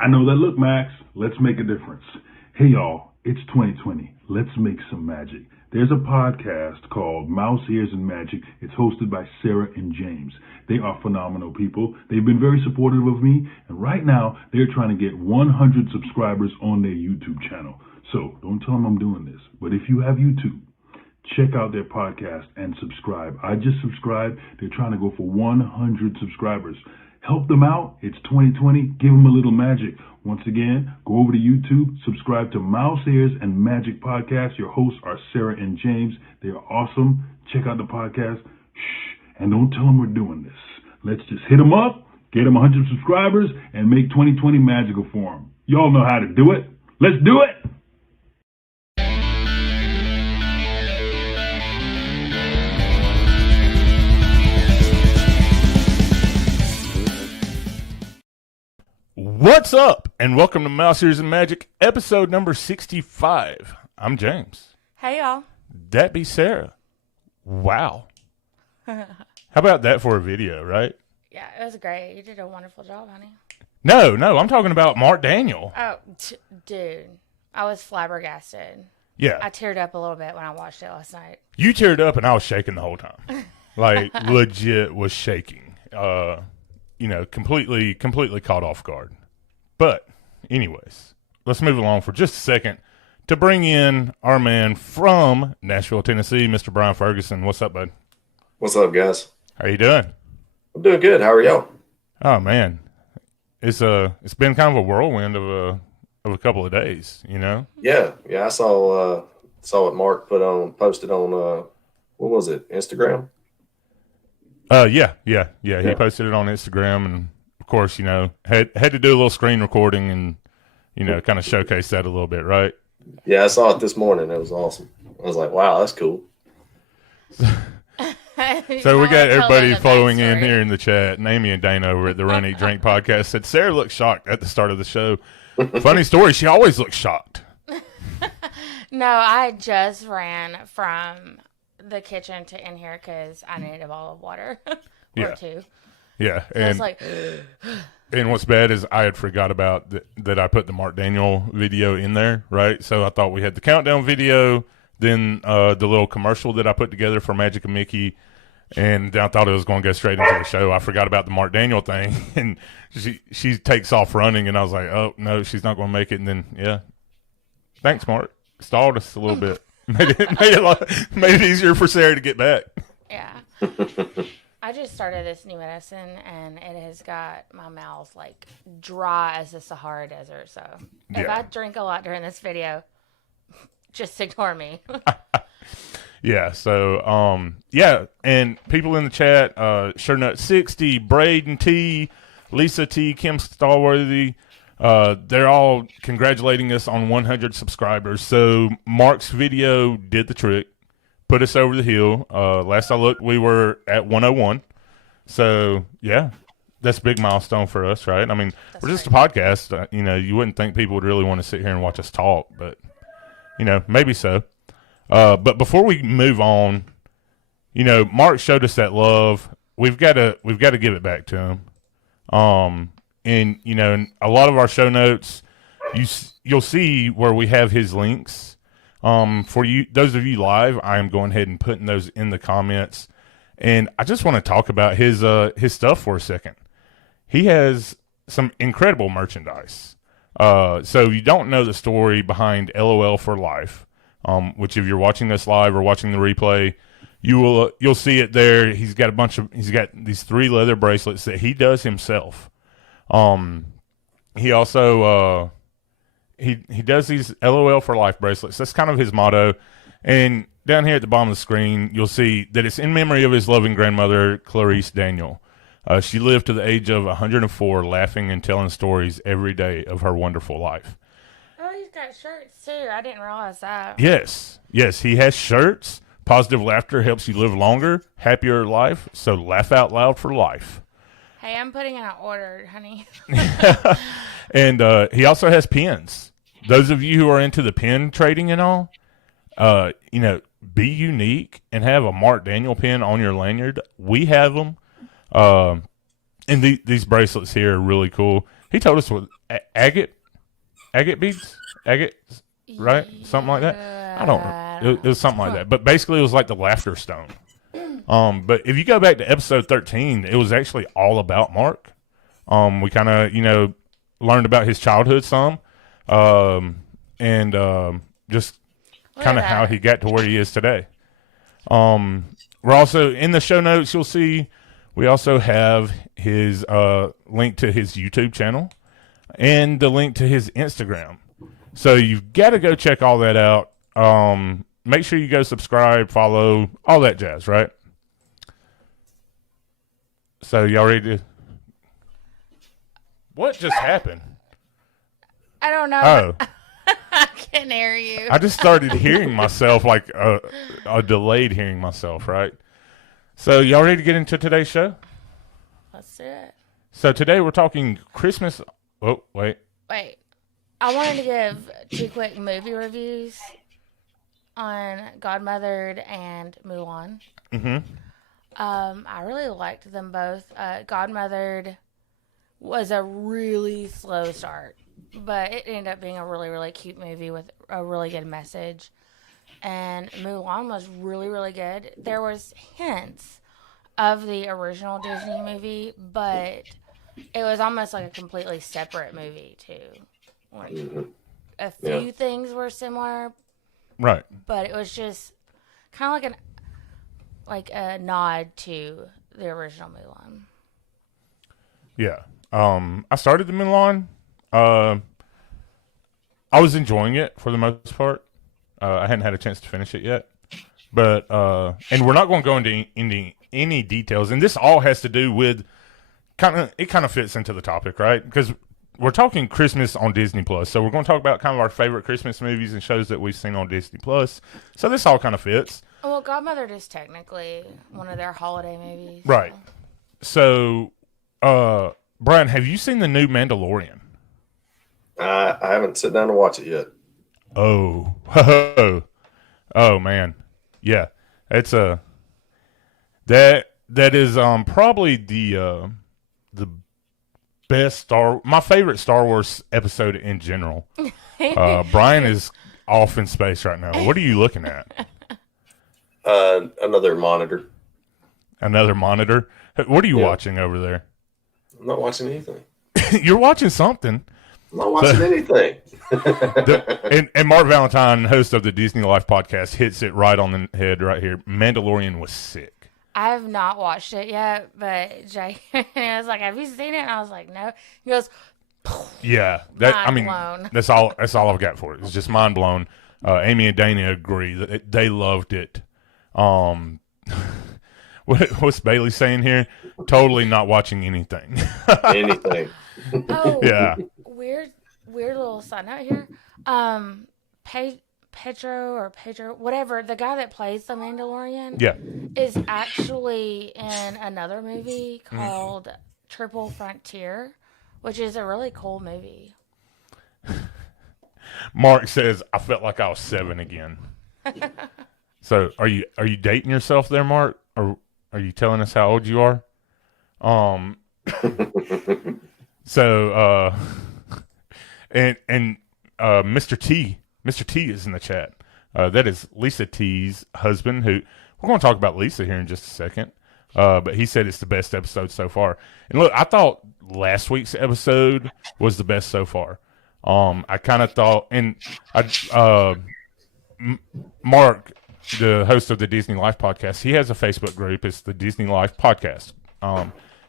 I know that. Look, Max, let's make a difference. Hey, y'all, it's 2020. Let's make some magic. There's a podcast called Mouse Ears and Magic. It's hosted by Sarah and James. They are phenomenal people. They've been very supportive of me, and right now they're trying to get 100 subscribers on their YouTube channel. So don't tell them I'm doing this, but if you have YouTube, check out their podcast and subscribe. I just subscribed. They're trying to go for 100 subscribers. Help them out. It's 2020. Give them a little magic. Once again, go over to YouTube, subscribe to Mouse Ears and Magic Podcast. Your hosts are Sarah and James. They are awesome. Check out the podcast. Shh, and don't tell them we're doing this. Let's just hit them up, get them 100 subscribers, and make 2020 magical for them. Y'all know how to do it. Let's do it. What's up, and welcome to Mouse Ears and Magic, episode number 65. I'm James. Hey, y'all. That be Sarah. Wow. How about that for a video, right? Yeah, it was great. You did a wonderful job, honey. No, I'm talking about Mark Daniel. Oh, dude. I was flabbergasted. Yeah. I teared up a little bit when I watched it last night. You teared up, and I was shaking the whole time. Like, legit was shaking. Completely caught off guard. But, anyways, let's move along for just a second to bring in our man from Nashville, Tennessee, Mr. Brian Ferguson. What's up, bud? What's up, guys? How you doing? I'm doing good. How are y'all? Oh man, it's been kind of a whirlwind of a couple of days, you know. Yeah. I saw what Mark posted on what was it, Instagram? Yeah. He posted it on Instagram, and of course, you know, had to do a little screen recording and, you know, kind of showcase that a little bit, right? Yeah, I saw it this morning. It was awesome. I was like, wow, that's cool. So we got everybody following in here in the chat. And Amy and Dana over at the Run Eat Drink podcast said Sarah looked shocked at the start of the show. Funny story, she always looks shocked. No, I just ran from the kitchen to in here because I needed a bottle of water or two. Yeah, so and like, and what's bad is I had forgot about that I put the Mark Daniel video in there, right? So I thought we had the countdown video, then the little commercial that I put together for Magic and Mickey, and I thought it was going to go straight into the show. I forgot about the Mark Daniel thing, and she takes off running, and I was like, oh no, she's not going to make it. And then thanks, Mark. Stalled us a little bit. made it easier for Sarah to get back. Yeah. I just started this new medicine, and it has got my mouth like dry as the Sahara Desert. So if I drink a lot during this video, just ignore me. Yeah. So, and people in the chat, Surnut60, Braden T, Lisa T, Kim Stallworthy, they're all congratulating us on 100 subscribers. So Mark's video did the trick. Put us over the hill. Last I looked, we were at 101. So, yeah, that's a big milestone for us, right? I mean, we're just a podcast. You wouldn't think people would really want to sit here and watch us talk, but, maybe so. But before we move on, Mark showed us that love. We've got to give it back to him. And, in a lot of our show notes, you'll see where we have his links. For you, those of you live, I am going ahead and putting those in the comments, and I just want to talk about his stuff for a second. He has some incredible merchandise. So you don't know the story behind LOL for Life, which if you're watching this live or watching the replay, you'll see it there. He's got these 3 leather bracelets that he does himself. He also, He does these LOL for Life bracelets. That's kind of his motto. And down here at the bottom of the screen, you'll see that it's in memory of his loving grandmother, Clarice Daniel. She lived to the age of 104, laughing and telling stories every day of her wonderful life. Oh, he's got shirts, too. I didn't realize that. Yes, he has shirts. Positive laughter helps you live longer, happier life, so laugh out loud for life. Hey, I'm putting in an order, honey. And he also has pins. Those of you who are into the pin trading and all, be unique and have a Mark Daniel pin on your lanyard. We have them. these bracelets here are really cool. He told us what agate beads, right? Something like that. I don't know. It was something like that. But basically, it was like the laughter stone. But if you go back to episode 13, it was actually all about Mark. We kind of learned about his childhood some, and just kind of how he got to where he is today. We're also in the show notes. You'll see we also have his link to his YouTube channel and the link to his Instagram. So you've got to go check all that out. Make sure you go subscribe, follow, all that jazz, right? So y'all ready to? What just happened? I don't know. Oh. I can't hear you. I just started hearing myself like a delayed hearing myself, right? So y'all ready to get into today's show? Let's do it. So today we're talking Christmas. Oh, wait. I wanted to give 2 quick movie reviews on Godmothered and Mulan. Mm-hmm. I really liked them both. Godmothered was a really slow start, but it ended up being a really, really cute movie with a really good message. And Mulan was really, really good. There was hints of the original Disney movie, but it was almost like a completely separate movie too. Like a few things were similar, right? But it was just kind of like a nod to the original Mulan. Yeah. I started the Mulan. I was enjoying it for the most part. I hadn't had a chance to finish it yet, but and we're not going to go into any details. And this all has to do with kind of fits into the topic, right? Because we're talking Christmas on Disney Plus, so we're going to talk about kind of our favorite Christmas movies and shows that we've seen on Disney Plus. So this all kind of fits. Well, Godmothered is technically one of their holiday movies, right? So, Brian, have you seen the new Mandalorian? I haven't sat down to watch it yet. Oh, man, yeah, it's that is probably the best my favorite Star Wars episode in general. Brian is off in space right now. What are you looking at? Another monitor. Another monitor? What are you watching over there? I'm not watching anything. You're watching something. I'm not watching anything. And Mark Valentine, host of the Disney Life podcast, hits it right on the head right here. Mandalorian was sick. I have not watched it yet, but Jay was like, "Have you seen it?" And I was like, "No." He goes, "Yeah, blown. That's all I've got for it. It's just mind blown." Amy and Dana agree that they loved it. What's Bailey saying here? Totally not watching anything. Anything. Oh, yeah. Weird little side note here. Pedro, whatever, the guy that plays the Mandalorian, is actually in another movie called Triple Frontier, which is a really cool movie. Mark says, "I felt like I was 7 again." So, are you dating yourself there, Mark, or are you telling us how old you are? So, and Mr. T is in the chat. That is Lisa T's husband, who we're going to talk about Lisa here in just a second. But he said it's the best episode so far. And look, I thought last week's episode was the best so far. I kind of thought, and Mark, the host of the Disney Life podcast, he has a Facebook group. It's the Disney Life podcast.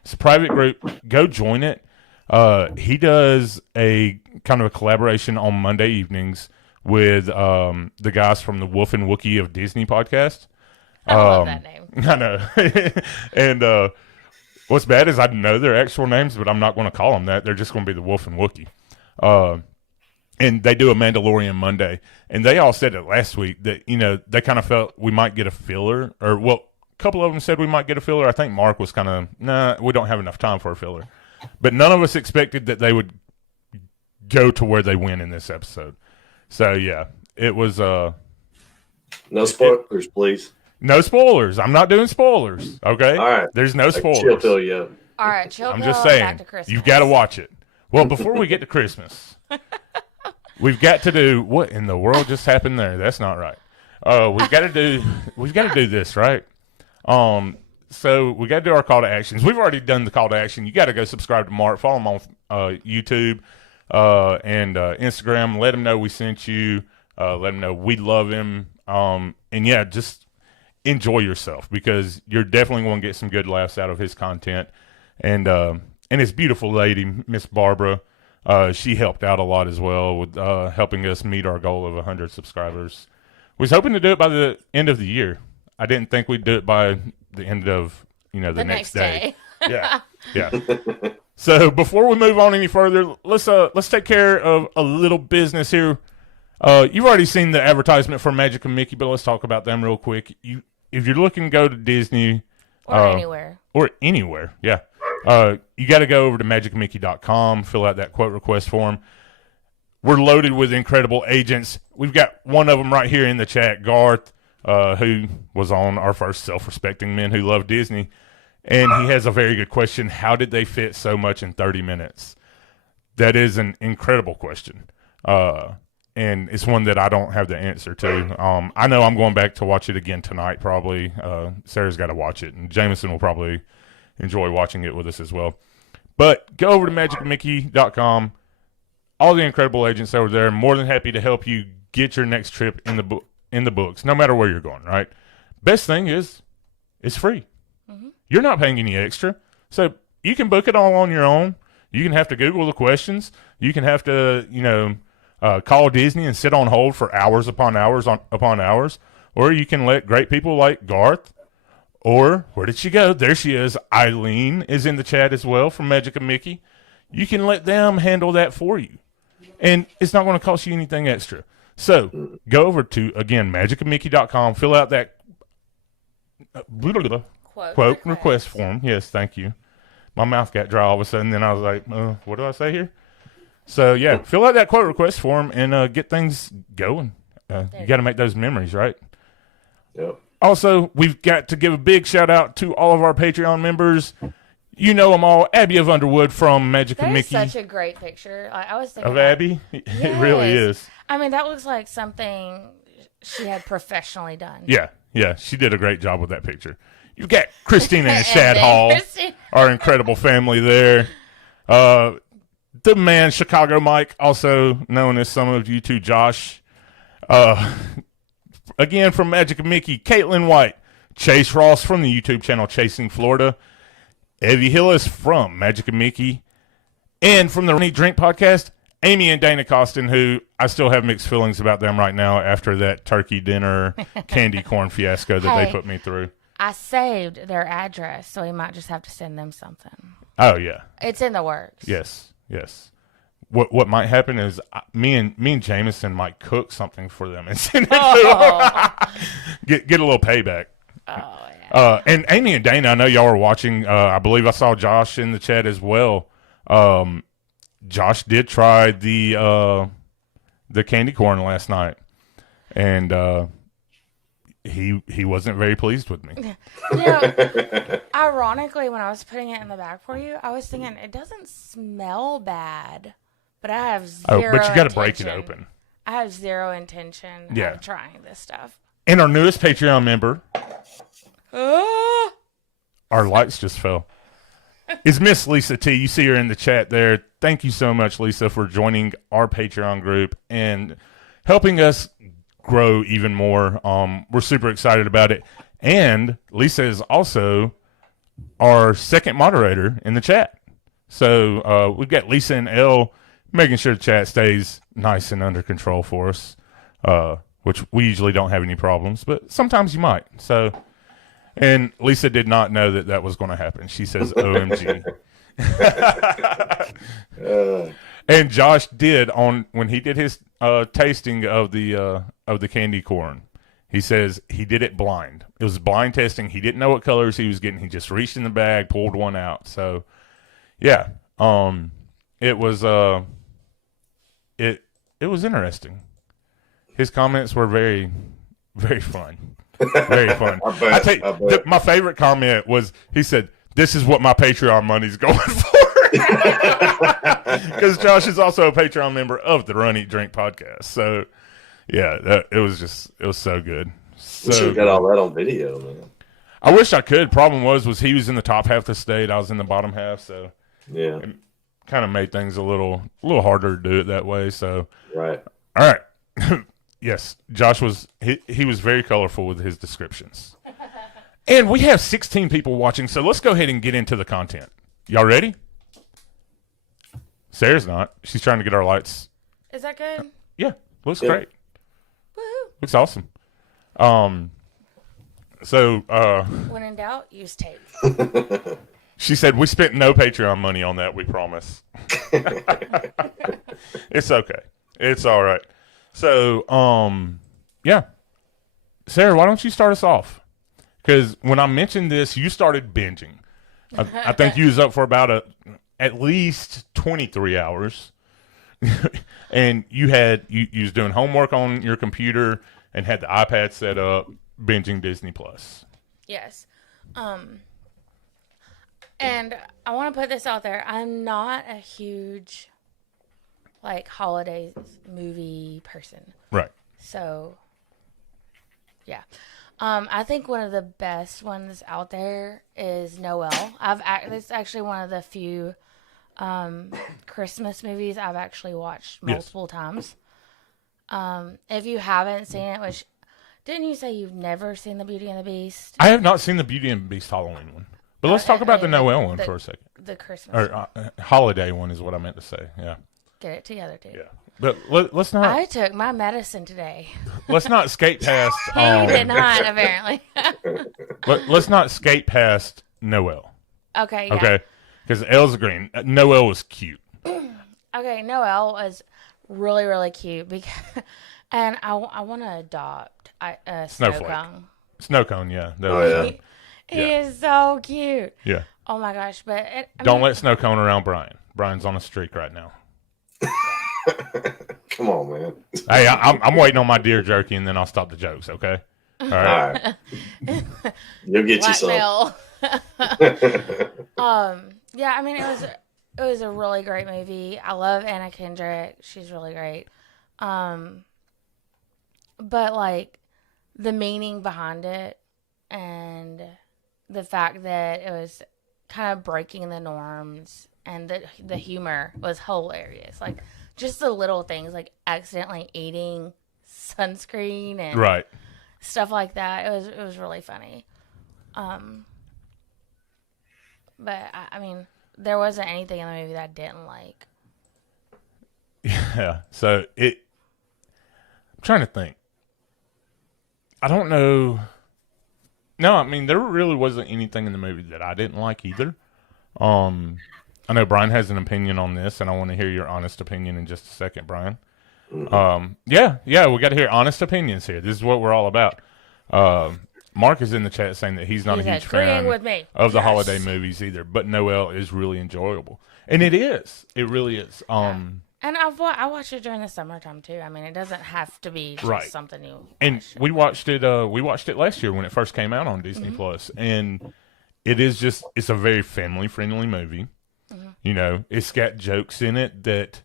It's a private group. Go join it. He does a kind of a collaboration on Monday evenings with the guys from the Wolf and Wookie of Disney podcast. I love that name. I know. And what's bad is I know their actual names, but I'm not going to call them that. They're just going to be the Wolf and Wookie. And they do a Mandalorian Monday. And they all said it last week that, they kind of felt we might get a filler. Or, well, a couple of them said we might get a filler. I think Mark was kind of, nah, we don't have enough time for a filler. But none of us expected that they would go to where they went in this episode. So, yeah, it was... no spoilers, please. No spoilers. I'm not doing spoilers, okay? All right. There's no spoilers. Chill pill you. All right, chill. I'm just saying, you've got to watch it. Well, before we get to Christmas, we've got to do what in the world just happened there? That's not right. We've got to do this, right? So we got to do our call to actions. We've already done the call to action. You got to go subscribe to Mark, follow him on YouTube and Instagram. Let him know we sent you. Let him know we love him. And yeah, just enjoy yourself because you're definitely going to get some good laughs out of his content. And his beautiful lady, Miss Barbara, she helped out a lot as well with helping us meet our goal of 100 subscribers. We was hoping to do it by the end of the year. I didn't think we'd do it by the end of, the next day. Yeah. So before we move on any further, let's take care of a little business here. You've already seen the advertisement for Magic and Mickey, but let's talk about them real quick. If you're looking to go to Disney or anywhere, yeah. You got to go over to magicmickey.com, fill out that quote request form. We're loaded with incredible agents. We've got one of them right here in the chat, Garth, who was on our first Self-Respecting Men Who Love Disney. And he has a very good question. How did they fit so much in 30 minutes? That is an incredible question. And it's one that I don't have the answer to. I know I'm going back to watch it again tonight, probably. Sarah's got to watch it, and Jameson will probably enjoy watching it with us as well. But go over to magicmickey.com. All the incredible agents over there, more than happy to help you get your next trip in the books, no matter where you're going, right? Best thing is it's free. Mm-hmm. You're not paying any extra. So you can book it all on your own. You can have to Google the questions. You can have to, call Disney and sit on hold for hours upon hours upon hours. Or you can let great people like Garth. Or, where did she go? There she is. Eileen is in the chat as well from Magic and Mickey. You can let them handle that for you. And it's not going to cost you anything extra. So, go over to, again, magicandmickey.com. Fill out that quote request form. Yes, thank you. My mouth got dry all of a sudden. Then I was like, what do I say here? So, yeah, fill out that quote request form and get things going. You got to make those memories, right? Yep. Also, we've got to give a big shout-out to all of our Patreon members. You know them all. Abby of Underwood from Magic and Mickey. That's such a great picture. I was thinking of Abby? Yes. It really is. I mean, that looks like something she had professionally done. Yeah. She did a great job with that picture. You've got Christina and Shad Hall, our incredible family there. The man, Chicago Mike, also known as some of you two, Josh. Again, from Magic and Mickey, Caitlin White, Chase Ross from the YouTube channel Chasing Florida, Evie Hillis from Magic and Mickey, and from the Eat Drink podcast, Amy and Dana Costin, who I still have mixed feelings about them right now after that turkey dinner candy corn fiasco that they put me through. I saved their address, so we might just have to send them something. Oh, yeah. It's in the works. Yes. What might happen is me and Jameson might cook something for them and send it to them. Get a little payback. Oh, yeah. And Amy and Dana, I know y'all are watching. I believe I saw Josh in the chat as well. Josh did try the candy corn last night, and he wasn't very pleased with me. Ironically, when I was putting it in the bag for you, I was thinking it doesn't smell bad. But I have zero but you got to break it open. I have zero intention of trying this stuff. And our newest Patreon member, our lights just fell, is Miss Lisa T. You see her in the chat there. Thank you so much, Lisa, for joining our Patreon group and helping us grow even more. We're super excited about it. And Lisa is also our second moderator in the chat. So we've got Lisa and Elle making sure the chat stays nice and under control for us, which we usually don't have any problems, but sometimes you might. So, and Lisa did not know that was going to happen. She says, OMG. And Josh did when he did his tasting of the candy corn. He says he did it blind. It was blind testing. He didn't know what colors he was getting. He just reached in the bag, pulled one out. So, yeah, it was it was interesting. His comments were very, very fun. Very fun. My favorite comment was he said, this is what my Patreon money's going for. Because Josh is also a Patreon member of the Run Eat Drink podcast. So yeah, it was so good. We should have got all that on video, man. I wish I could. Problem was he was in the top half of the state. I was in the bottom half, so yeah, it kind of made things a little harder to do it that way. So right, all right. Yes, Josh was he was very colorful with his descriptions. And we have 16 people watching, so let's go ahead and get into the content. Y'all ready? Sarah's not. She's trying to get our lights. Is that good? Yeah, looks great. Woohoo! Looks awesome. So When in doubt, use tape. she said we spent no Patreon money on that, we promise. It's okay. It's all right. So, yeah. Sarah, why don't you start us off? Because when I mentioned this, you started binging. I think you was up for about at least 23 hours. And you was doing homework on your computer and had the iPad set up, binging Disney Plus. Yes. And I want to put this out there. I'm not a huge holidays movie person. Right. So yeah. I think one of the best ones out there is Noel. It's actually one of the few Christmas movies I've actually watched multiple times. If you haven't seen it, which didn't you say you've never seen The Beauty and the Beast? I have not seen the Beauty and the Beast Halloween one. But let's talk about the Noel one for a second. The Christmas or holiday one is what I meant to say. Yeah. Get it together, dude. Yeah. But let's not. I took my medicine today. Let's not skate past. He did not, apparently. Let's not skate past Noel. Okay. Yeah. Okay. Because Elle's green. Noel was cute. Okay, Noel was really, really cute and I want to adopt a snow cone. Snow cone, yeah. He is so cute. Yeah. Oh my gosh! But don't let snow cone around Brian. Brian's on a streak right now. Come on, man. Hey, I'm waiting on my deer jerky, and then I'll stop the jokes. Okay. All right. You'll get you some. Yeah. I mean, it was a really great movie. I love Anna Kendrick. She's really great. But the meaning behind it and the fact that it was kind of breaking the norms and the humor was hilarious. Just the little things, accidentally eating sunscreen and stuff like that. It was really funny. But I mean, there wasn't anything in the movie that I didn't like. Yeah. So I'm trying to think. I don't know. No, I mean, there really wasn't anything in the movie that I didn't like either. I know Brian has an opinion on this, and I want to hear your honest opinion in just a second, Brian. Yeah, we got to hear honest opinions here. This is what we're all about. Mark is in the chat saying that he's not a huge fan of the holiday movies either, but Noel is really enjoyable. And it is. It really is. And I watch it during the summertime too. I mean, it doesn't have to be just something you watch. And we watched it last year when it first came out on Disney Plus, and it's a very family friendly movie. You know, it's got jokes in it that,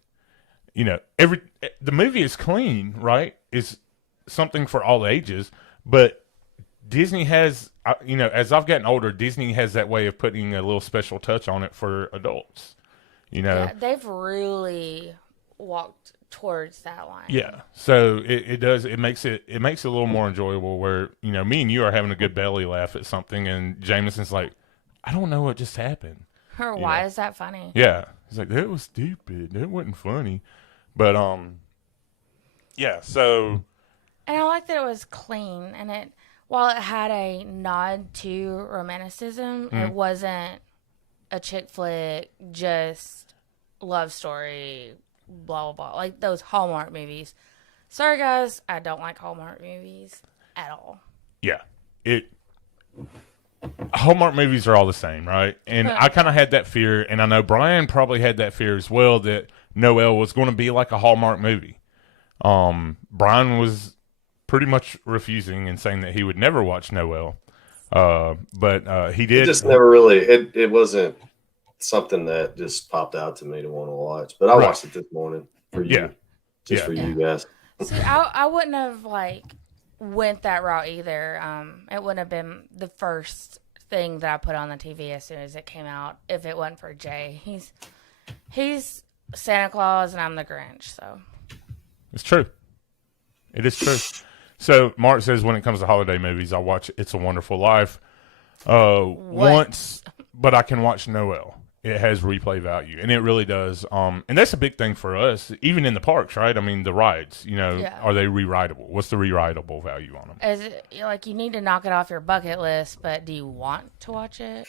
you know, the movie is clean, right? It's something for all ages, but Disney has, you know, as I've gotten older, Disney has that way of putting a little special touch on it for adults. You know, yeah, they've really walked towards that line. Yeah, so it does. It makes it a little more enjoyable. Where, you know, me and you are having a good belly laugh at something, and Jameson's like, I don't know what just happened. Or why is that funny? Yeah, he's like, that was stupid. That wasn't funny. But yeah. So, and I like that it was clean, and while it had a nod to romanticism, it wasn't a chick flick, just love story, blah, blah, blah. Like those Hallmark movies. Sorry, guys, I don't like Hallmark movies at all. Yeah. Hallmark movies are all the same, right? And I kind of had that fear, and I know Brian probably had that fear as well, that Noel was going to be like a Hallmark movie. Brian was pretty much refusing and saying that he would never watch Noel. But he did. It just never really. It wasn't something that just popped out to me to want to watch. But I watched it this morning for you, for you guys. See, I wouldn't have went that route either. It wouldn't have been the first thing that I put on the TV as soon as it came out if it wasn't for Jay. He's Santa Claus and I'm the Grinch. So it's true. It is true. So Mark says when it comes to holiday movies, I watch It's a Wonderful Life once, but I can watch Noel. It has replay value, and it really does. And that's a big thing for us, even in the parks, right? I mean, the rides, are they rewritable? What's the rewritable value on them? Is it you need to knock it off your bucket list, but do you want to watch it?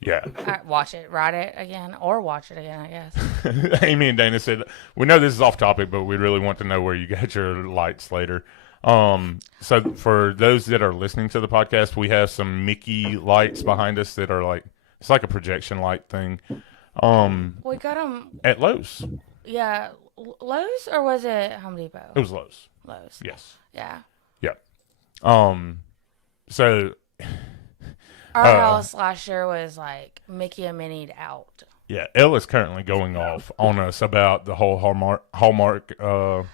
Yeah. Watch it, ride it again, or watch it again, I guess. Amy and Dana said, we know this is off topic, but we really want to know where you got your lights later. So for those that are listening to the podcast, we have some Mickey lights behind us that are it's like a projection light thing. We got them at Lowe's. Yeah, Lowe's, or was it Home Depot? It was Lowe's. Lowe's. Yes. Yeah. So our house last year was Mickey and Minnie'd out. Yeah, Ella's currently going off on us about the whole Hallmark. I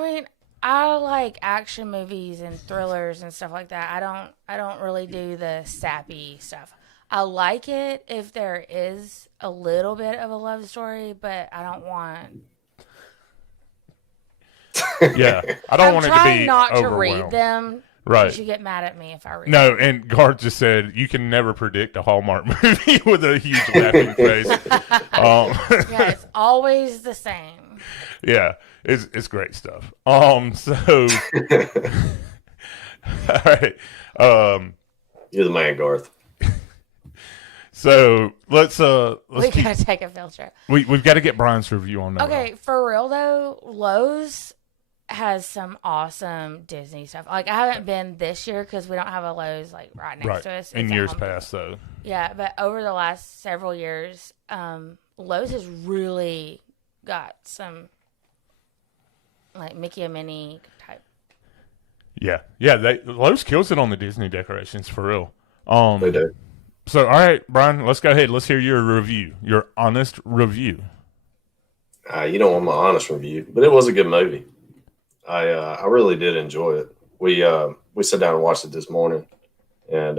mean, I like action movies and thrillers and stuff like that. I don't really do the sappy stuff. I like it if there is a little bit of a love story, but I don't want. Yeah, I don't want it to be I'm trying not to overwhelmed. read them. Right. You get mad at me if I read. No, and Garth just said you can never predict a Hallmark movie with a huge laughing face. Yeah, it's always the same. Yeah, it's great stuff. So all right. You're the man, Garth. So let's we gotta take a field trip. We've got to get Brian's review on that. Okay, for real though, Lowe's has some awesome Disney stuff. I haven't been this year because we don't have a Lowe's right next to us. In years past, though. Yeah, but over the last several years, Lowe's has really got some Mickey and Minnie type. Yeah. Lowe's kills it on the Disney decorations for real. They do. So, all right, Brian, let's go ahead. Let's hear your review, your honest review. You don't want my honest review, but it was a good movie. I really did enjoy it. We sat down and watched it this morning, and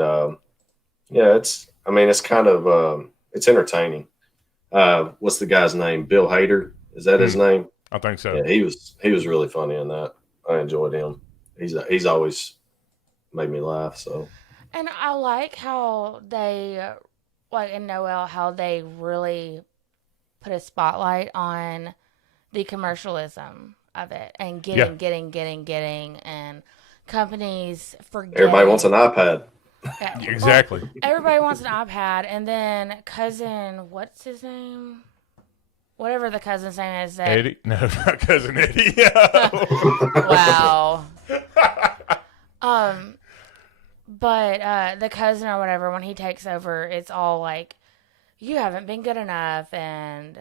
it's kind of it's entertaining. What's the guy's name? Bill Hader, is that his name? I think so. Yeah, he was really funny in that. I enjoyed him. He's always made me laugh. So. And I like how they, in Noel, how they really put a spotlight on the commercialism of it and getting, and companies forget. Everybody wants an iPad. Yeah, exactly. Everybody wants an iPad, and then cousin, what's his name? Whatever the cousin's name is. Eddie? No, not cousin Eddie. Wow. But the cousin or whatever, when he takes over, it's all you haven't been good enough, and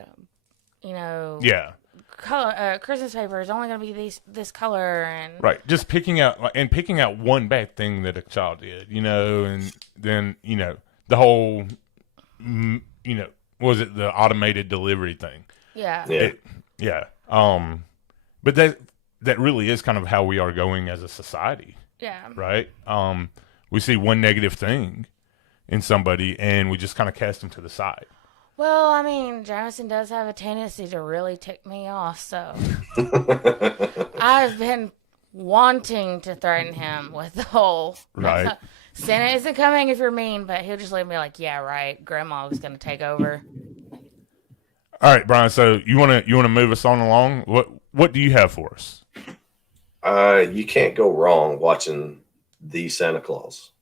yeah, color, Christmas paper is only going to be this color, and right, just picking out one bad thing that a child did, and then the whole, was it the automated delivery thing? Yeah. But that really is kind of how we are going as a society. Yeah. Right. We see one negative thing in somebody, and we just kind of cast them to the side. Well, I mean, Jameson does have a tendency to really tick me off, so I've been wanting to threaten him with the whole right. Santa isn't coming if you're mean, but he'll just leave me yeah, right. Grandma was going to take over. All right, Brian. So you want to move us on along? What do you have for us? You can't go wrong watching the Santa Claus.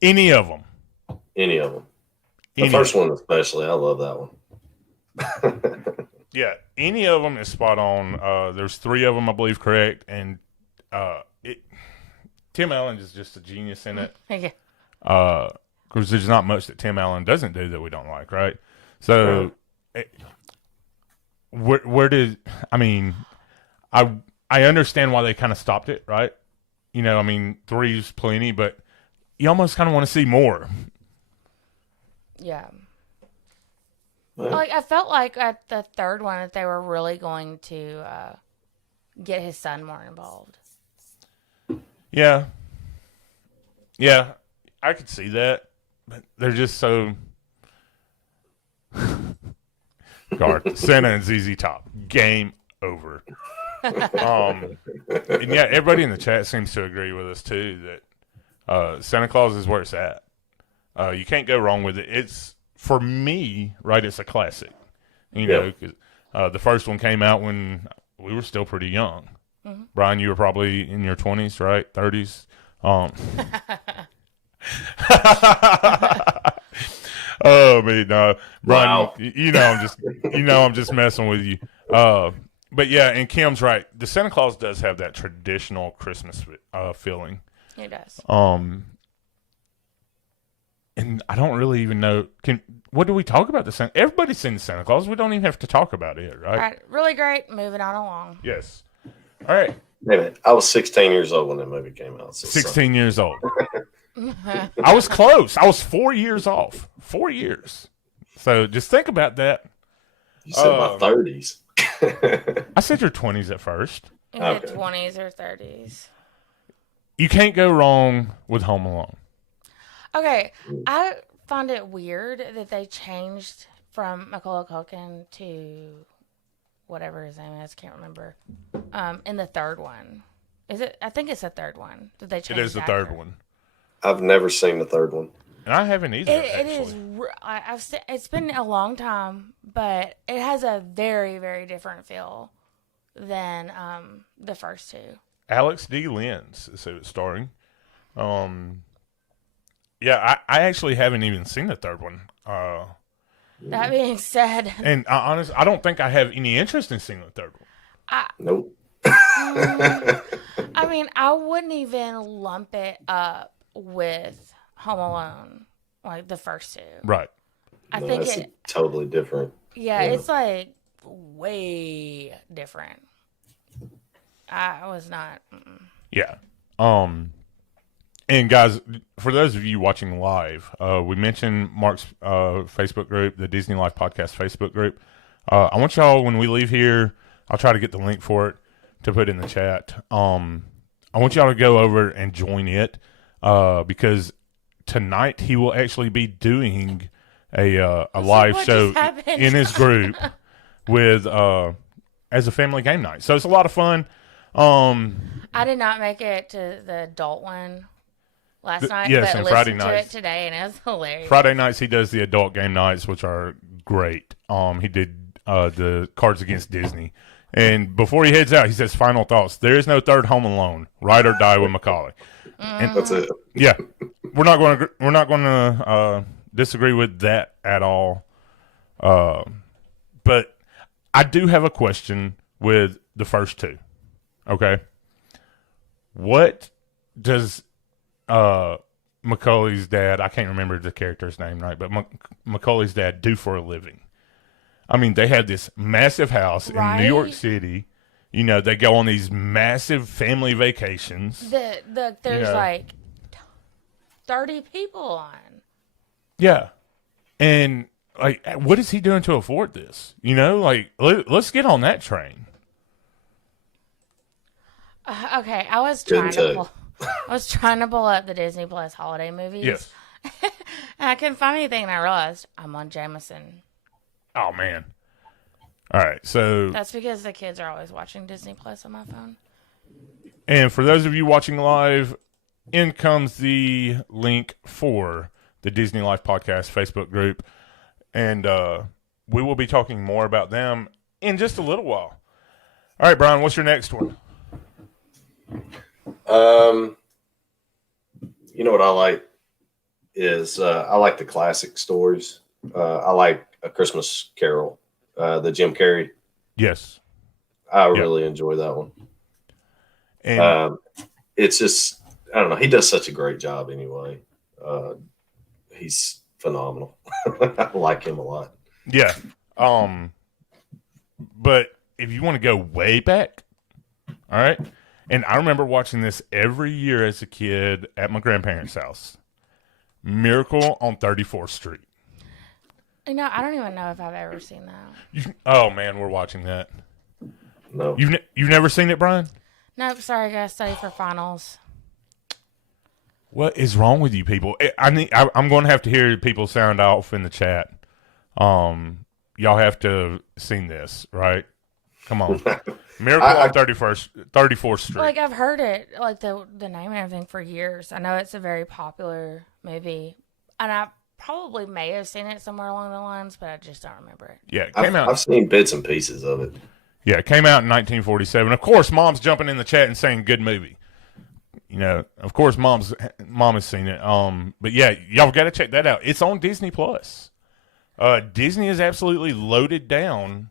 Any of them. The first one especially. I love that one. Yeah, any of them is spot on. There's 3 of them, I believe, correct. And Tim Allen is just a genius in it. Yeah. Because there's not much that Tim Allen doesn't do that we don't like, right? So, where did I understand why they kind of stopped it, right? 3's plenty, but you almost kind of want to see more. Yeah. Like I felt like at the third one that they were really going to get his son more involved. Yeah. Yeah, I could see that, but they're just so. Guard Santa and ZZ Top, game over. And yeah, everybody in the chat seems to agree with us too that Santa Claus is where it's at. You can't go wrong with it. It's for me, right? It's a classic. You know, 'cause, the first one came out when we were still pretty young. Mm-hmm. Brian, you were probably in your 20s, right? 30s. Oh man, no, Brian. Wow. I'm just messing with you. But yeah, and Kim's right. The Santa Claus does have that traditional Christmas feeling. It does. And I don't really even know. What do we talk about the Santa? Everybody's seen Santa Claus. We don't even have to talk about it, right? All right, really great. Moving on along. Yes. All right. Wait a minute. I was 16 years old when that movie came out. So 16 years old. I was close. I was 4 years off. 4 years. So just think about that. You said my 30s. I said your 20s at first. In the 20s or 30s. You can't go wrong with Home Alone. Okay, I find it weird that they changed from Macaulay Culkin to whatever his name is. Can't remember. In the third one, is it? I think it's the third one. Did they change? It is the third one. I've never seen the third one. And I haven't either. It is. It's been a long time, but it has a very, very different feel than the first two. Alex D. Lenz is who it's starring. Yeah, I actually haven't even seen the third one. That being said, and I don't think I have any interest in seeing the third one. Nope. I mean, I wouldn't even lump it up with Home Alone, like the first two. Right. I think it's totally different. Yeah, it's like way different. I was not. Yeah. And guys, for those of you watching live, we mentioned Mark's Facebook group, the Disney Life Podcast Facebook group. I want y'all, when we leave here, I'll try to get the link for it to put in the chat. I want y'all to go over and join it because tonight he will actually be doing a live show in his group with as a family game night. So it's a lot of fun. I did not make it to the adult one last night, but and listened Friday to nights. it today, and it was hilarious. Friday nights he does the adult game nights, which are great. He did the Cards Against Disney, and before he heads out, he says, "Final thoughts: there is no third Home Alone. Ride or die with Macaulay." And that's it. Yeah, we're not going to disagree with that at all. But I do have a question with the first two. Okay, what does Macaulay's dad, I can't remember the character's name, right? But Macaulay's dad do for a living? I mean, they have this massive house in New York City. You know, they go on these massive family vacations. There's like 30 people on. Yeah. And, like, what is he doing to afford this? You know, like, let's get on that train. Okay, I was trying to pull up the Disney Plus holiday movies. Yes. And I couldn't find anything, and I realized I'm on Jameson. Oh, man. All right, so... That's because the kids are always watching Disney Plus on my phone. And for those of you watching live, in comes the link for the Disney Life Podcast Facebook group. And we will be talking more about them in just a little while. All right, Brian, what's your next one? You know what I like is I like the classic stories. I like A Christmas Carol, the Jim Carrey. Yes, I really enjoy that one. And it's just, I don't know, he does such a great job anyway. He's phenomenal. I like him a lot. Yeah. But if you want to go way back, all right. And I remember watching this every year as a kid at my grandparents' house. Miracle on 34th Street. You know, I don't even know if I've ever seen that. Oh man, we're watching that. No. You've never seen it, Brian? Nope, sorry, I gotta study for finals. What is wrong with you people? I'm going to have to hear people sound off in the chat. Y'all have to have seen this, right? Come on. Miracle on 34th Street. Like, I've heard it, like the name and everything for years. I know it's a very popular movie. And I probably may have seen it somewhere along the lines, but I just don't remember it. Yeah, it came out. I've seen bits and pieces of it. Yeah, it came out in 1947. Of course, Mom's jumping in the chat and saying good movie. You know, of course, Mom has seen it. But yeah, y'all got to check that out. It's on Disney Plus. Disney is absolutely loaded down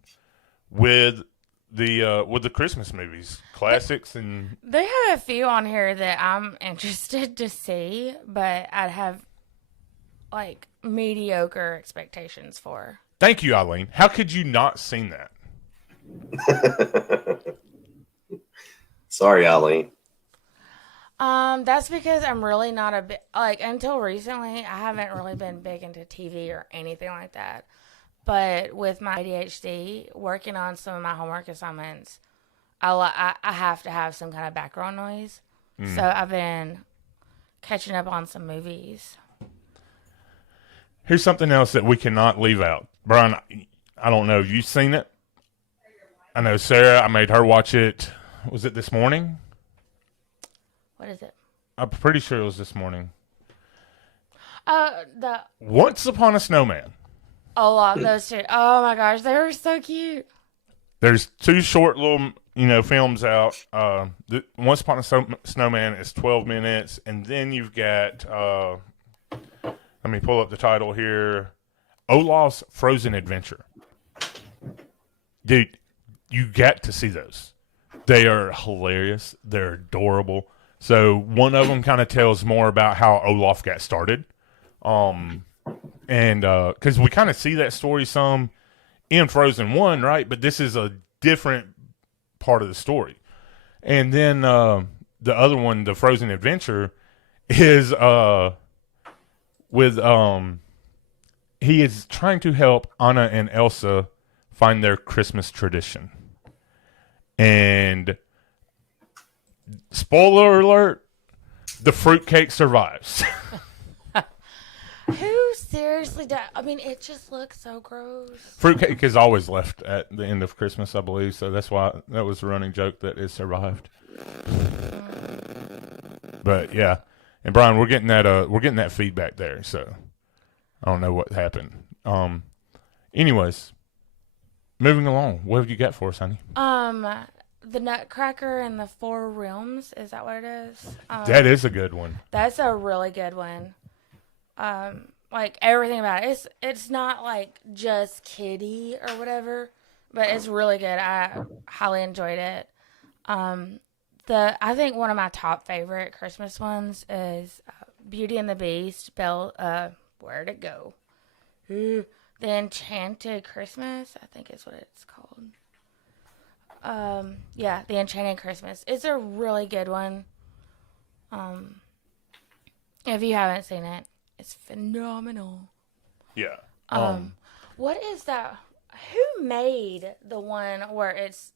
with the Christmas movies, classics, and they have a few on here that I'm interested to see, but I'd have like mediocre expectations for. Thank you, Eileen. How could you not seen that? Sorry, Eileen. That's because I'm really not a big, like, until recently, I haven't really been big into TV or anything like that. But with my ADHD, working on some of my homework assignments, I have to have some kind of background noise. So I've been catching up on some movies. Here's something else that we cannot leave out. Brian, I don't know if you've seen it. I know Sarah, I made her watch it. Was it this morning? What is it? I'm pretty sure it was this morning. The Once Upon a Snowman. Olaf, those two. Oh my gosh, they were so cute. There's two short little, films out. Once Upon a Snowman is 12 minutes, and then you've got, let me pull up the title here, Olaf's Frozen Adventure. Dude, you got to see those. They are hilarious. They're adorable. So one of them kind of tells more about how Olaf got started. And because we kind of see that story some in Frozen 1, right? But this is a different part of the story. And then the other one, the Frozen Adventure, is with he is trying to help Anna and Elsa find their Christmas tradition. And spoiler alert, the fruitcake survives. Who seriously does? I mean, it just looks so gross. Fruitcake is always left at the end of Christmas, I believe. So that's why that was a running joke that it survived. But yeah, and Brian, we're getting that feedback there. So I don't know what happened. Anyways, moving along. What have you got for us, honey? The Nutcracker and the Four Realms. Is that what it is? That is a good one. That's a really good one. Like everything about it. It's not like just kiddie or whatever, but it's really good. I highly enjoyed it. I think one of my top favorite Christmas ones is Beauty and the Beast. Where'd it go? The Enchanted Christmas, I think is what it's called. Yeah, The Enchanted Christmas. It's a really good one. If you haven't seen it, it's phenomenal. Yeah. What is that? Who made the one where it's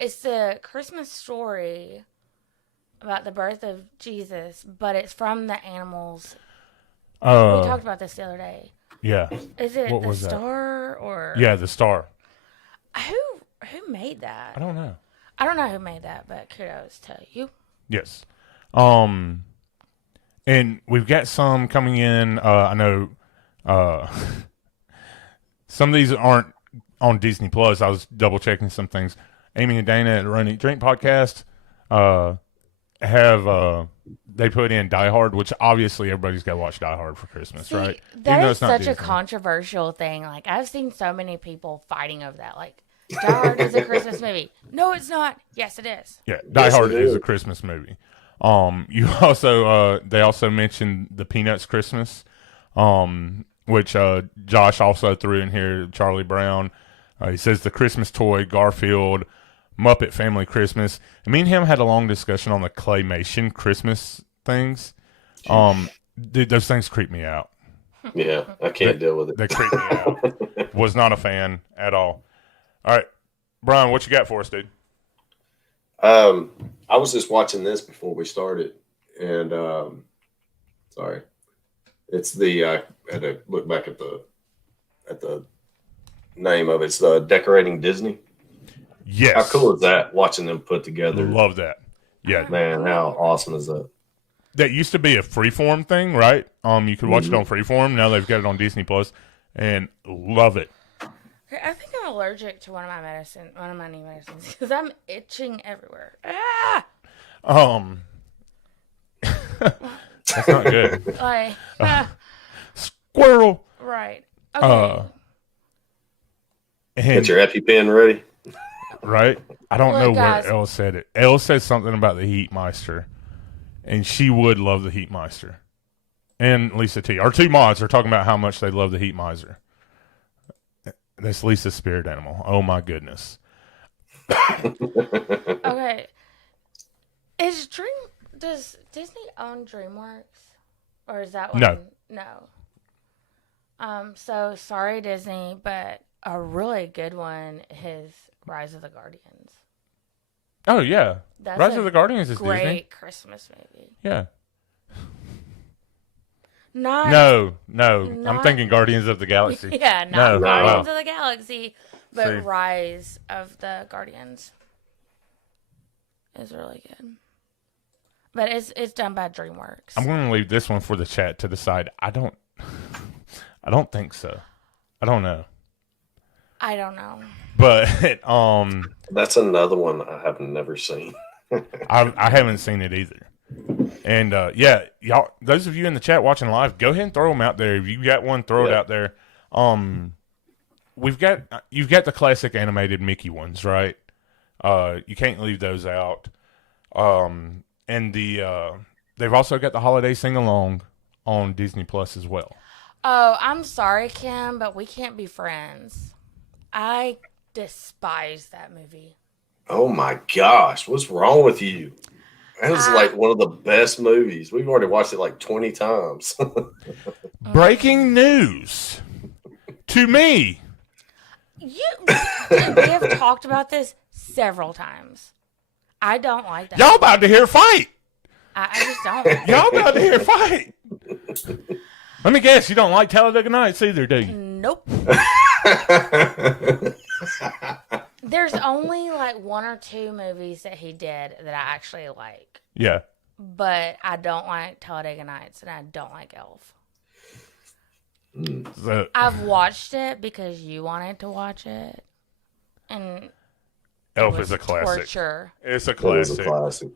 the Christmas story about the birth of Jesus, but it's from the animals? We talked about this the other day. Yeah. Is it what the was Star that? or? Yeah, the Star. Who made that? I don't know. I don't know who made that, but kudos to you. Yes. And we've got some coming in. I know some of these aren't on Disney Plus. I was double checking some things. Amy and Dana at Run Eat Drink podcast have they put in Die Hard, which obviously everybody's got to watch Die Hard for Christmas, right? That is such a controversial thing. Like, I've seen so many people fighting over that. Like, Die Hard is a Christmas movie. No, it's not. Yes, it is. Yeah, Die Hard is a Christmas movie. You also they also mentioned the Peanuts Christmas, which Josh also threw in here. Charlie Brown, he says the Christmas toy, Garfield, Muppet Family Christmas. And me and him had a long discussion on the claymation Christmas things. Dude, those things creep me out. Yeah, I can't deal with it. They creep me out. Was not a fan at all. All right, Brian, what you got for us, dude? I was just watching this before we started, and sorry, it's the I had to look back at the name of it. It's Decorating Disney. Yes. How cool is that? Watching them put together. Love that. Yeah, Man, how awesome is that? that used to be a Freeform thing, right? You could watch it on Freeform. Now they've got it on Disney Plus, and love it. I think I'm allergic to one of my new medicines, because I'm itching everywhere. Ah! That's not good. Like, Squirrel. right. Okay. And, Get your EpiPen ready. right? I don't Look, know guys. where Elle said it. Elle said something about the Heatmeister, and she would love the Heatmeister. And Lisa T. Our two mods are talking about how much they love the Heatmeister. That's Lisa's spirit animal. Oh, my goodness. Okay. Does Disney own DreamWorks? Or is that one? No. No. So sorry, Disney, but a really good one is Rise of the Guardians. Oh, yeah. That's Rise of the Guardians is great Disney. Christmas movie. Yeah. Not No. Not- I'm thinking Guardians of the Galaxy. Yeah, No. not Guardians Wow. of the Galaxy, but See. Rise of the Guardians is really good. But it's done by DreamWorks. I'm going to leave this one for the chat to decide. I don't think so. I don't know. I don't know. But That's another one I have never seen. I haven't seen it either. And yeah, y'all, those of you in the chat watching live, go ahead and throw them out there. If you got one, throw it out there. You've got the classic animated Mickey ones, right? You can't leave those out. And they've also got the holiday sing along on Disney Plus as well. Oh, I'm sorry, Kim, but we can't be friends. I despise that movie. Oh my gosh, what's wrong with you? That was like one of the best movies. We've already watched it like 20 times. Breaking news to me. We have talked about this several times. I don't like that. Y'all about to hear a fight. I just don't. Y'all about to hear a fight. Let me guess, you don't like Talladega Nights either, do you? Nope. There's only like one or two movies that he did that I actually like. Yeah. But I don't like Talladega Nights and I don't like Elf. So, I've watched it because you wanted to watch it. And Elf it was is a classic. torture. It's a That is classic. a classic.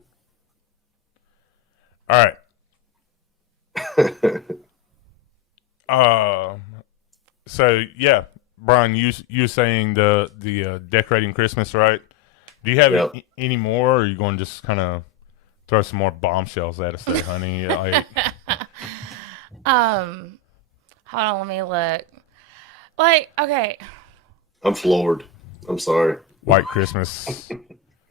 All right. So yeah, Brian, you saying the decorating Christmas, right? Do you have any more, or are you going to just kind of throw some more bombshells at us there, honey? Like, hold on, let me look. Like, okay. I'm floored. I'm sorry. White Christmas.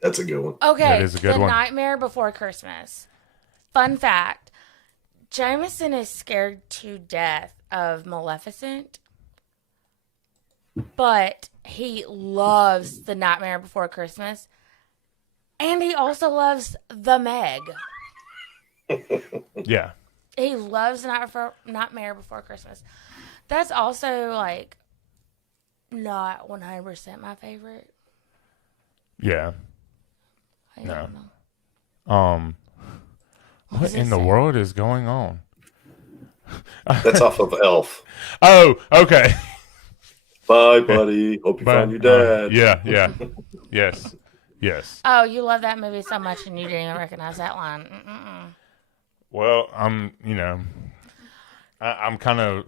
That's a good one. Okay, That is a good The one. Nightmare Before Christmas. Fun fact. Jameson is scared to death of Maleficent, but he loves The Nightmare Before Christmas, and he also loves The Meg. Yeah. He loves Nightmare Before Christmas. That's also, like, not 100% my favorite. Yeah. I No. don't know. What does it in the say? world is going on? That's off of Elf. Oh, okay. Bye, buddy. Hope you find your dad. Yeah. Yes. Oh, you love that movie so much and you didn't even recognize that line. Mm-mm. Well, I'm kind of,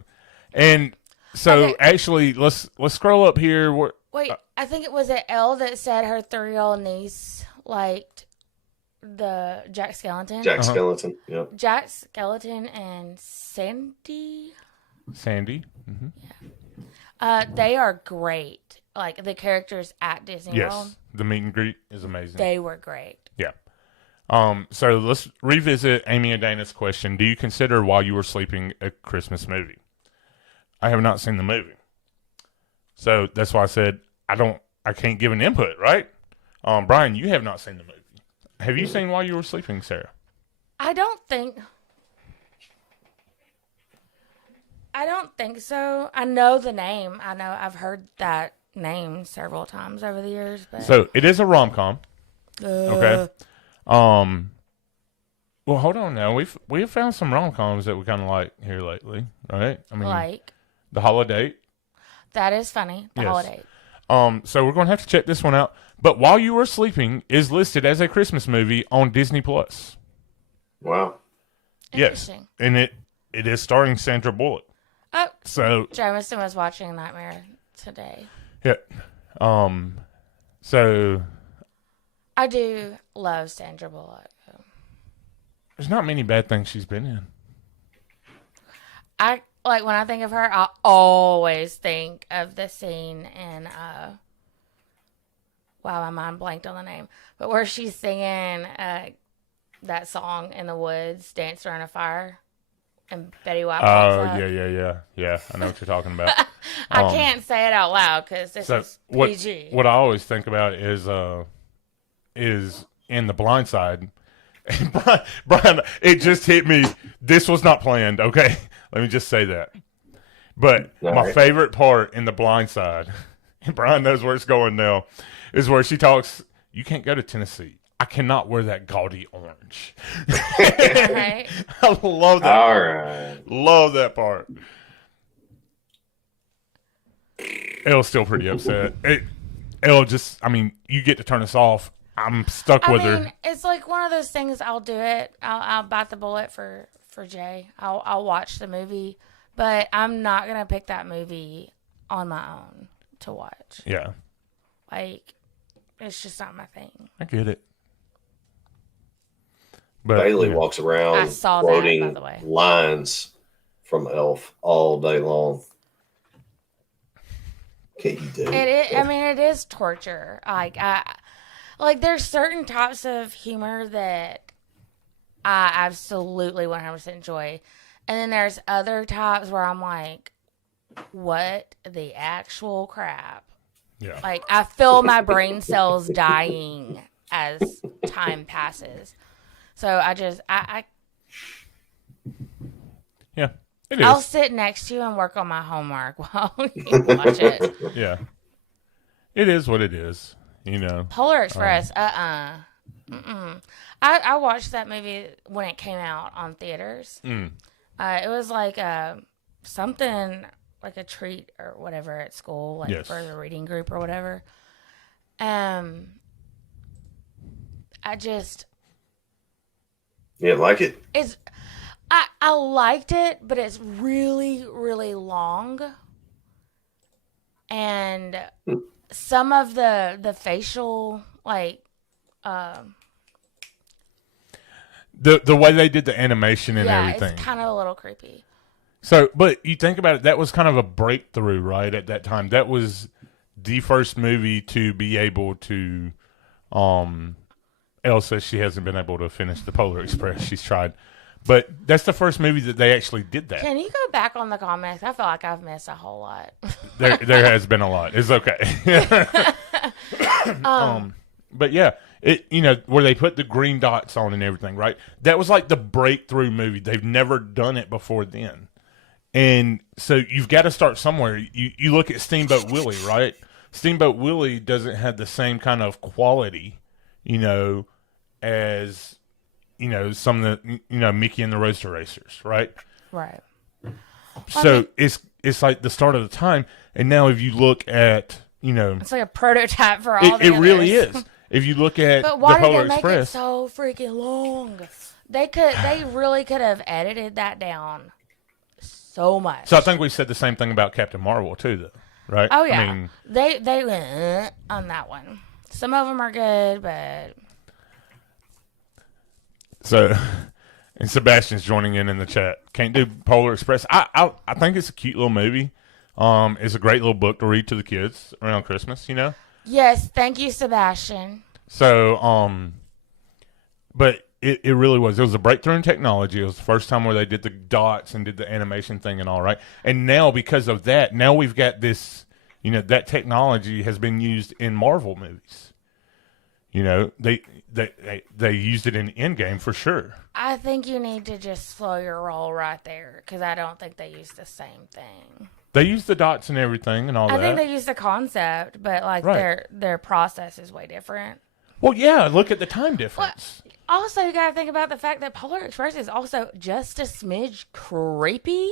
and so Okay. actually, let's scroll up here. Wait, I think it was Elle that said her 3-year-old niece liked the Jack Skellington. Jack Skellington. Yep. Jack Skellington and Sandy. Mm-hmm. They are great. Like the characters at Disney Yes, World, the meet and greet is amazing. they were great. Yeah. So let's revisit Amy and Dana's question. Do you consider While You Were Sleeping a Christmas movie? I have not seen the movie. So that's why I said I can't give an input, right? Brian, you have not seen the movie. Have you seen While You Were Sleeping, Sarah? I don't think so. I know the name. I know I've heard that name several times over the years. But So it is a rom-com. Okay. Well, hold on now. We've found some rom-coms that we kind of like here lately, right? I mean, like The Holiday. that is funny. The Holiday. So we're going to have to check this one out. But While You Were Sleeping is listed as a Christmas movie on Disney Plus. Wow. Yes, and it is starring Sandra Bullock. Oh, so Jamison was watching Nightmare today. Yeah. So I do love Sandra Bullock. There's not many bad things she's been in. When I think of her, I always think of the scene in wow, my mind blanked on the name. But where she's singing that song in the woods, Dance Around a Fire, and Betty White walks up. Yeah. I know what you're talking about. I can't say it out loud because this is PG. What I always think about is in The Blind Side. Brian, it just hit me. This was not planned, okay? Let me just say that. But my favorite part in The Blind Side, and Brian knows where it's going now, is where she talks, you can't go to Tennessee. I cannot wear that gaudy orange. Right. I love that. All right. Love that part. Elle's still pretty upset. Elle just, you get to turn us off. I'm stuck with her. It's like one of those things. I'll do it. I'll bite the bullet for Jay. I'll watch the movie, but I'm not gonna pick that movie on my own to watch. Yeah. It's just not my thing. I get it. But, Bailey walks around quoting that, by the way, lines from Elf all day long. Can't you do it? It is torture. There's certain types of humor that I absolutely 100% enjoy. And then there's other types where I'm like, what the actual crap? Yeah. I feel my brain cells dying as time passes. So yeah, it is. I'll sit next to you and work on my homework while you watch it. Yeah. It is what it is, Polar Express, I watched that movie when it came out on theaters. It was like something like a treat or whatever at school, for the reading group or whatever. You didn't like it? I liked it, but it's really, really long. And some of the facial, the way they did the animation and everything. It's kind of a little creepy. So, but you think about it, that was kind of a breakthrough, right, at that time. That was the first movie to be able to, Elle says she hasn't been able to finish the Polar Express. She's tried. But that's the first movie that they actually did that. Can you go back on the comics? I feel like I've missed a whole lot. There has been a lot. It's okay. But yeah, where they put the green dots on and everything, right? That was like the breakthrough movie. They've never done it before then. And so you've got to start somewhere. You look at Steamboat Willie, right? Steamboat Willie doesn't have the same kind of quality, as, some of the, Mickey and the Roadster Racers, right? Right. So it's like the start of the time. And now if you look at, it's like a prototype for all the It others. really is. If you look at but why the Polar did they Express, make it so freaking long? They really could have edited that down so much. So I think we said the same thing about Captain Marvel too, though, right? Oh yeah, they went on that one. Some of them are good, but so and Sebastian's joining in the chat. Can't do Polar Express. I think it's a cute little movie. It's a great little book to read to the kids around Christmas. Yes, thank you, Sebastian. So But it really was. It was a breakthrough in technology. It was the first time where they did the dots and did the animation thing and all, right? And now, because of that, now we've got this, that technology has been used in Marvel movies. They used it in Endgame for sure. I think you need to just slow your roll right there, because I don't think they used the same thing. They use the dots and everything and all that. I think they use the concept, but their process is way different. Well, yeah, look at the time difference. Well, also, you got to think about the fact that Polar Express is also just a smidge creepy.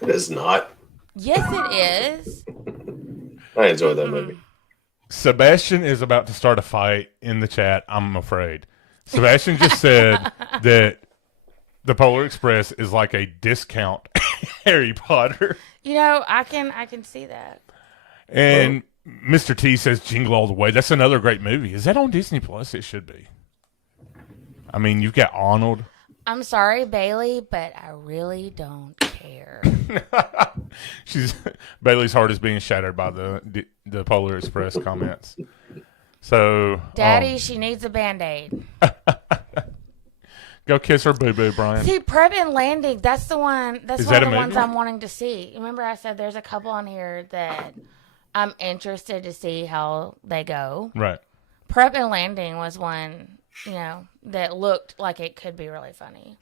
It is not. Yes, it is. I enjoyed that movie. Sebastian is about to start a fight in the chat, I'm afraid. Sebastian just said that the Polar Express is like a discount Harry Potter. I can see that. And Mr. T says Jingle All the Way. That's another great movie. Is that on Disney Plus? It should be. I mean, you've got Arnold. I'm sorry, Bailey, but I really don't care. Bailey's heart is being shattered by the Polar Express comments. So, Daddy, she needs a Band-Aid. Go kiss her boo-boo, Brian. See, Prep and Landing, that's the one. That's Is one that of the a ones movie? I'm wanting to see. Remember, I said there's a couple on here that I'm interested to see how they go. Right. Prep and Landing was one, that looked like it could be really funny.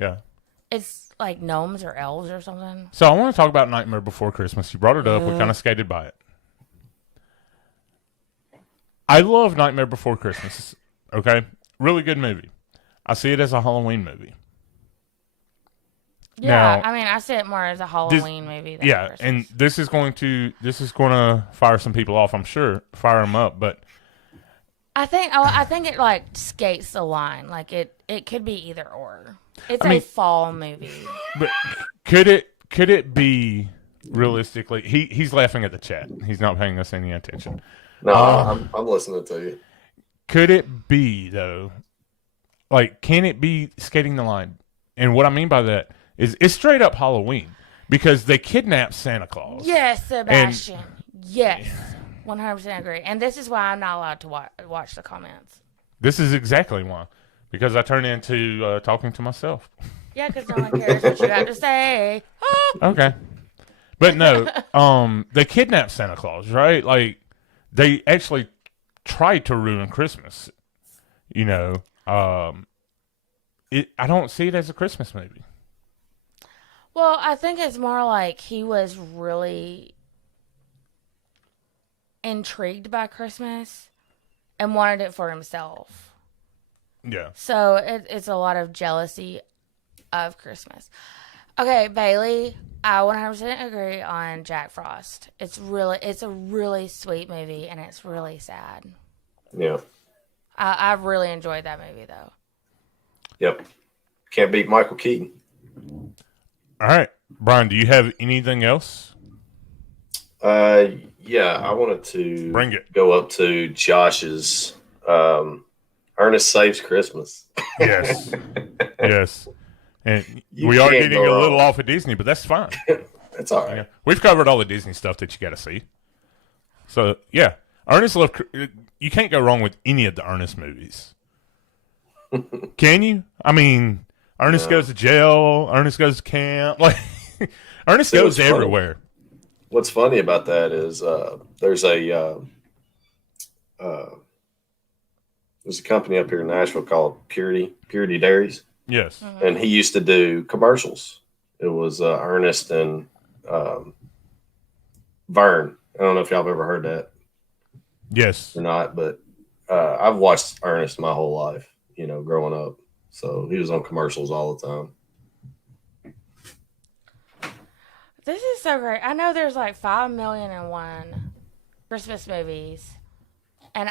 Yeah. It's like gnomes or elves or something. So I want to talk about Nightmare Before Christmas. You brought it up. We kind of skated by it. I love Nightmare Before Christmas. Okay? Really good movie. I see it as a Halloween movie. Yeah, now, I see it more as a Halloween movie than yeah, Christmas. and this is going to fire some people off, I'm sure. Fire them up, but I think it like skates the line. Like it could be either or. It's a fall movie. But could it be realistically? He's laughing at the chat. He's not paying us any attention. No, I'm listening to you. Could it be though? Like, can it be skating the line? And what I mean by that is it's straight up Halloween because they kidnap Santa Claus. Yes, Sebastian. Yes, 100% agree. And this is why I'm not allowed to watch the comments. This is exactly why. Because I turn into talking to myself. Yeah, because no one cares what you have to say. Okay. But no, they kidnapped Santa Claus, right? Like, they actually tried to ruin Christmas. I don't see it as a Christmas movie. Well, I think it's more like he was really intrigued by Christmas and wanted it for himself. Yeah. So it's a lot of jealousy of Christmas. Okay, Bailey, I 100% agree on Jack Frost. It's a really sweet movie, and it's really sad. Yeah. I really enjoyed that movie, though. Yep. Can't beat Michael Keaton. All right. Brian, do you have anything else? Yeah, I wanted to Bring it. Go up to Josh's Ernest Saves Christmas. Yes. Yes. And You we are can't getting go a wrong. little off of Disney, but that's fine. It's all right. Yeah. We've covered all the Disney stuff that you got to see. So, yeah. Ernest you can't go wrong with any of the Ernest movies. Can you? I mean, Ernest goes to jail. Ernest goes to camp. Like, Ernest goes everywhere. What's funny about that is there's a company up here in Nashville called Purity Dairies. Yes. And he used to do commercials. It was Ernest and Vern. I don't know if y'all have ever heard that Yes. or not, but I've watched Ernest my whole life, growing up. So he was on commercials all the time. This is so great. I know there's like 5,000,001 Christmas movies, and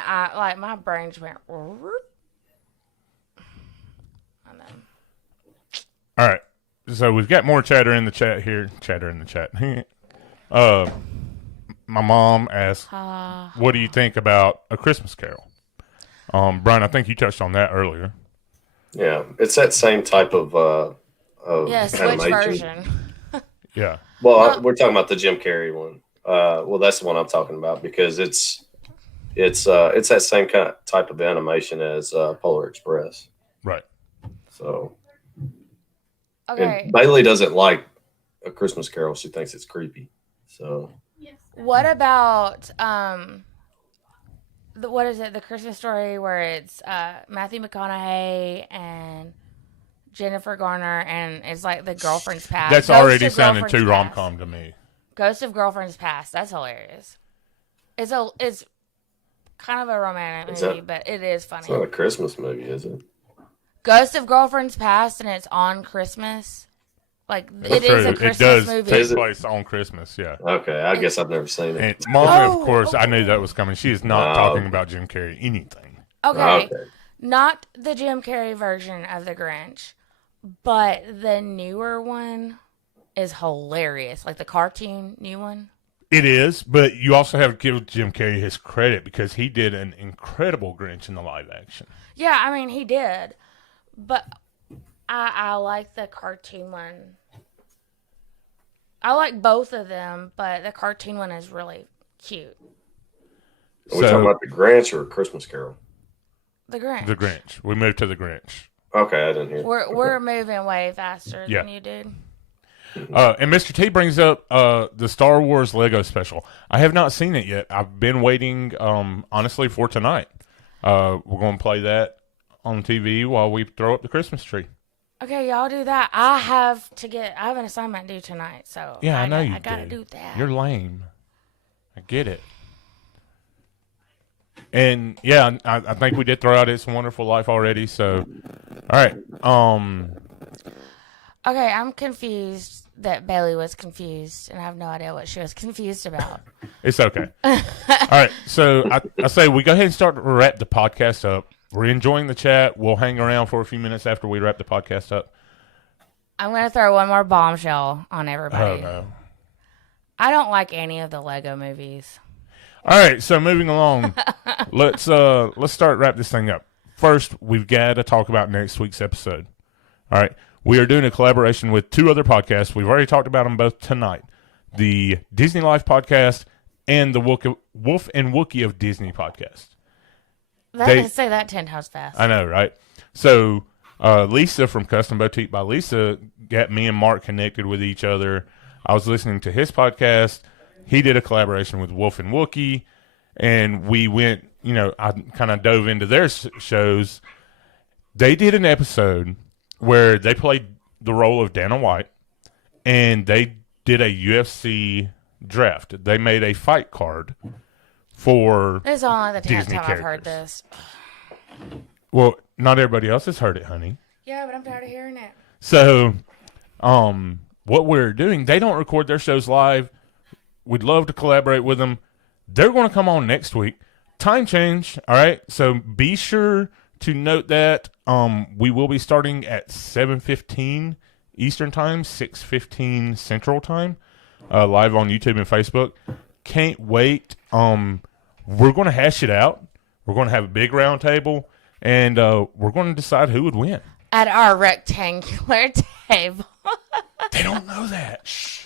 my brain just went. I know. All right. So we've got more chatter in the chat here. Chatter in the chat. My mom asked, what do you think about A Christmas Carol? Brian, I think you touched on that earlier. Yeah, it's that same type of Switch animation. version. Yeah. Well, we're talking about the Jim Carrey one. Well, that's the one I'm talking about because it's it's that same kind of type of animation as Polar Express. Right. So, Okay. and Bailey doesn't like A Christmas Carol. She thinks it's creepy. So, what about what is it? The Christmas Story where it's Matthew McConaughey and Jennifer Garner, and it's like the girlfriend's past. That's already sounding too rom-com to me. Ghost of Girlfriend's Past. That's hilarious. It's kind of a romantic movie, but it is funny. It's not a Christmas movie, is it? Ghost of Girlfriend's Past, and it's on Christmas. Like, it is a Christmas movie. It does take place on Christmas, yeah. Okay, I guess I've never seen it. And Mama, of course, I knew that was coming. She is not talking about Jim Carrey anything. Okay. Not the Jim Carrey version of The Grinch, but the newer one is hilarious. Like the cartoon new one. It is, but you also have to give Jim Carrey his credit because he did an incredible Grinch in the live action. Yeah, I mean, he did. But I like the cartoon one. I like both of them, but the cartoon one is really cute. Are we talking about The Grinch or A Christmas Carol? The Grinch. The Grinch. We moved to The Grinch. Okay, I didn't hear. We're moving way faster than you did. And Mr. T brings up the Star Wars Lego special. I have not seen it yet. I've been waiting, honestly, for tonight. We're going to play that on TV while we throw up the Christmas tree. Okay, y'all do that. I have an assignment due tonight, so yeah, I know you. I gotta do that. You're lame. I get it. And yeah, I think we did throw out It's a Wonderful Life already. So, all right. Okay, I'm confused that Bailey was confused, and I have no idea what she was confused about. It's okay. All right, so I say we go ahead and start to wrap the podcast up. We're enjoying the chat. We'll hang around for a few minutes after we wrap the podcast up. I'm going to throw one more bombshell on everybody. Oh, no. I don't like any of the Lego movies. All right, so moving along, let's start wrap this thing up. First, we've got to talk about next week's episode. All right, we are doing a collaboration with two other podcasts. We've already talked about them both tonight: the Disney Life podcast and the Wolf and Wookie of Disney podcast. They say that 10 times fast. I know, right? So Lisa from Custom Boutique by Lisa got me and Mark connected with each other. I was listening to his podcast. He did a collaboration with Wolf and Wookie, and we went, I kind of dove into their shows. They did an episode where they played the role of Dana White, and they did a UFC draft. They made a fight card for This is only the 10th Disney time characters. I've heard this. Well, not everybody else has heard it, honey. Yeah, but I'm tired of hearing it. So, what we're doing, they don't record their shows live. We'd love to collaborate with them. They're going to come on next week. Time change, all right? So be sure to note that we will be starting at 7:15 Eastern Time, 6:15 Central Time, live on YouTube and Facebook. Can't wait. We're going to hash it out. We're going to have a big round table, and we're going to decide who would win. At our rectangular table. They don't know that. Shh.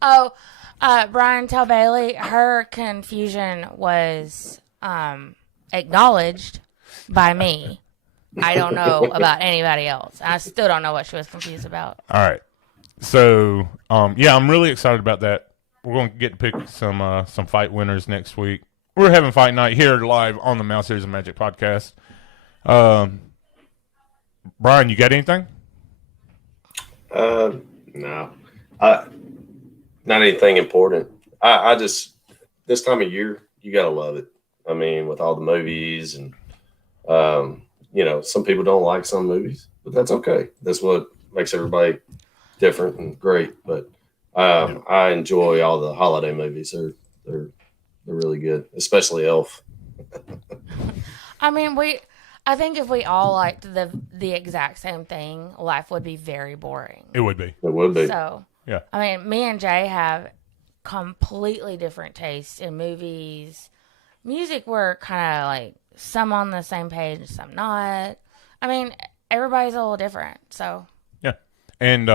Oh, Brian, tell Bailey her confusion was acknowledged by me. I don't know about anybody else. I still don't know what she was confused about. All right. So, yeah, I'm really excited about that. We're going to get to pick some fight winners next week. We're having fight night here live on the Mouse Ears and Magic podcast. Brian, you got anything? No. Not anything important. I just, this time of year, you got to love it. I mean, with all the movies and, some people don't like some movies, but that's okay. That's what makes everybody different and great. But I enjoy all the holiday movies. They're really good, especially Elf. I mean, I think if we all liked the exact same thing, life would be very boring. It would be. It would be. So, yeah. I mean, me and Jay have completely different tastes in movies. Music, we're kind of like some on the same page, some not. I mean, everybody's a little different. So, yeah. And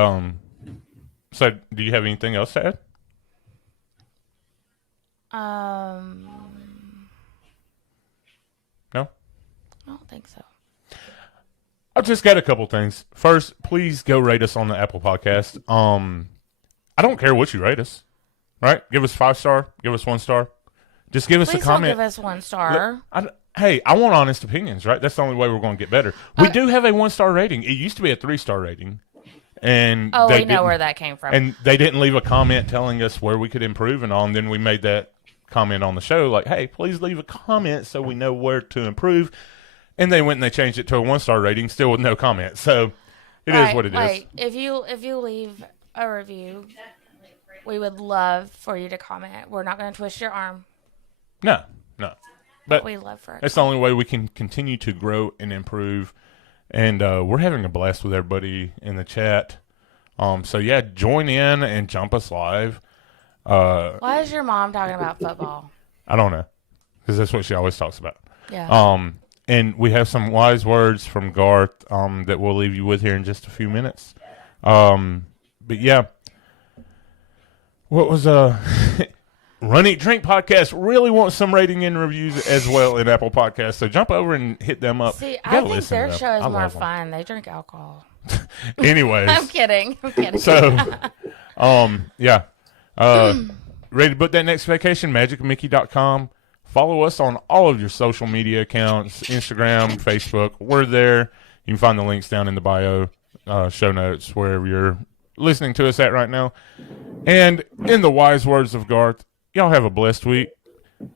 so do you have anything else to add? I don't think so. I've just got a couple things. First, please go rate us on the Apple Podcast. I don't care what you rate us, right? Give us 5-star, give us 1-star. Just give us a comment. Don't give us 1 star. Hey, I want honest opinions, right? That's the only way we're going to get better. We do have a 1-star rating. It used to be a 3-star rating. And we know where that came from. And they didn't leave a comment telling us where we could improve and all. And then we made that comment on the show, like, hey, please leave a comment so we know where to improve. And they went and they changed it to a 1-star rating, still with no comment. So it is what it is. If you leave a review, we would love for you to comment. We're not going to twist your arm. No. But we love for it. That's the only way we can continue to grow and improve. And we're having a blast with everybody in the chat. So, yeah, join in and jump us live. Why is your mom talking about football? I don't know, because that's what she always talks about. Yeah. And we have some wise words from Garth that we'll leave you with here in just a few minutes. But, yeah. What was Run Eat Drink podcast really wants some rating and reviews as well in Apple Podcasts, so jump over and hit them up. See, I think their show is more fun. They drink alcohol. Anyways. I'm kidding. So, yeah. Ready to book that next vacation? MagicMickey.com. Follow us on all of your social media accounts, Instagram, Facebook. We're there. You can find the links down in the bio, show notes, wherever you're listening to us at right now. And in the wise words of Garth, y'all have a blessed week,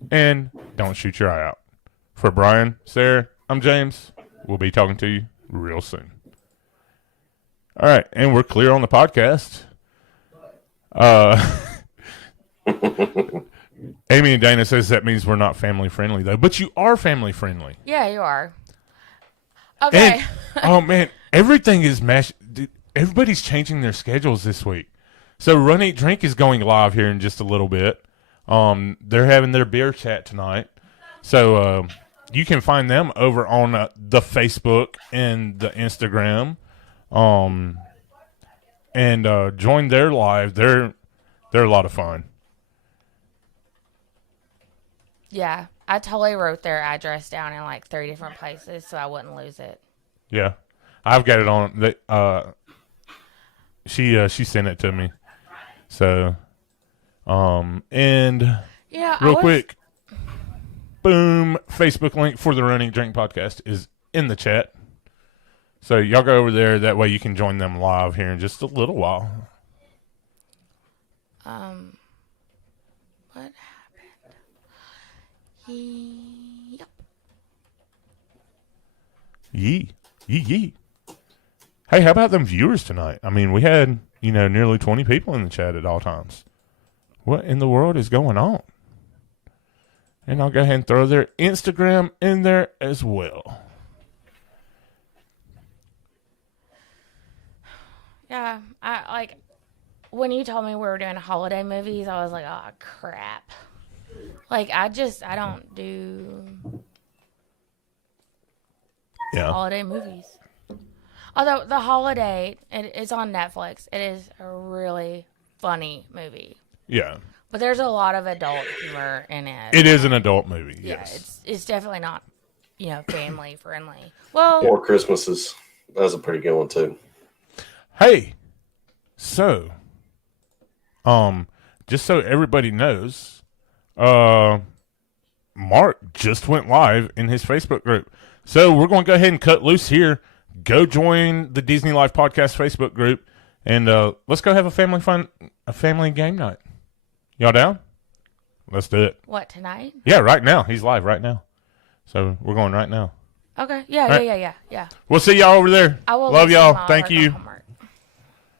and don't shoot your eye out. For Brian, Sarah, I'm James. We'll be talking to you real soon. All right, and we're clear on the podcast. Amy and Dana says that means we're not family friendly, though. But you are family friendly. Yeah, you are. Okay. And, oh, man, everything is mashed. Everybody's changing their schedules this week. So Run Eat Drink is going live here in just a little bit. They're having their beer chat tonight. So you can find them over on the Facebook and the Instagram. And join their live. They're a lot of fun. Yeah, I totally wrote their address down in like 3 different places so I wouldn't lose it. Yeah, I've got it on. She sent it to me. So, and yeah, real quick, boom, Facebook link for the Running Drink podcast is in the chat. So y'all go over there. That way you can join them live here in just a little while. What happened? Yep. Yee. Hey, how about them viewers tonight? I mean, we had, nearly 20 people in the chat at all times. What in the world is going on? And I'll go ahead and throw their Instagram in there as well. Yeah, when you told me we were doing holiday movies, I was like, oh, crap. I don't do holiday movies. Although The Holiday, it's on Netflix. It is a really funny movie. Yeah. But there's a lot of adult humor in it. It is an adult movie, yeah, yes. It's definitely not, family friendly. Well, Four Christmases. That was a pretty good one, too. Hey, so, just so everybody knows, Mark just went live in his Facebook group. So we're going to go ahead and cut loose here. Go join the Disney Life Podcast Facebook group, and let's go have a family game night. Y'all down? Let's do it. What, tonight? Yeah, right now. He's live right now. So we're going right now. Okay. Yeah. We'll see y'all over there. I will love y'all. Thank you.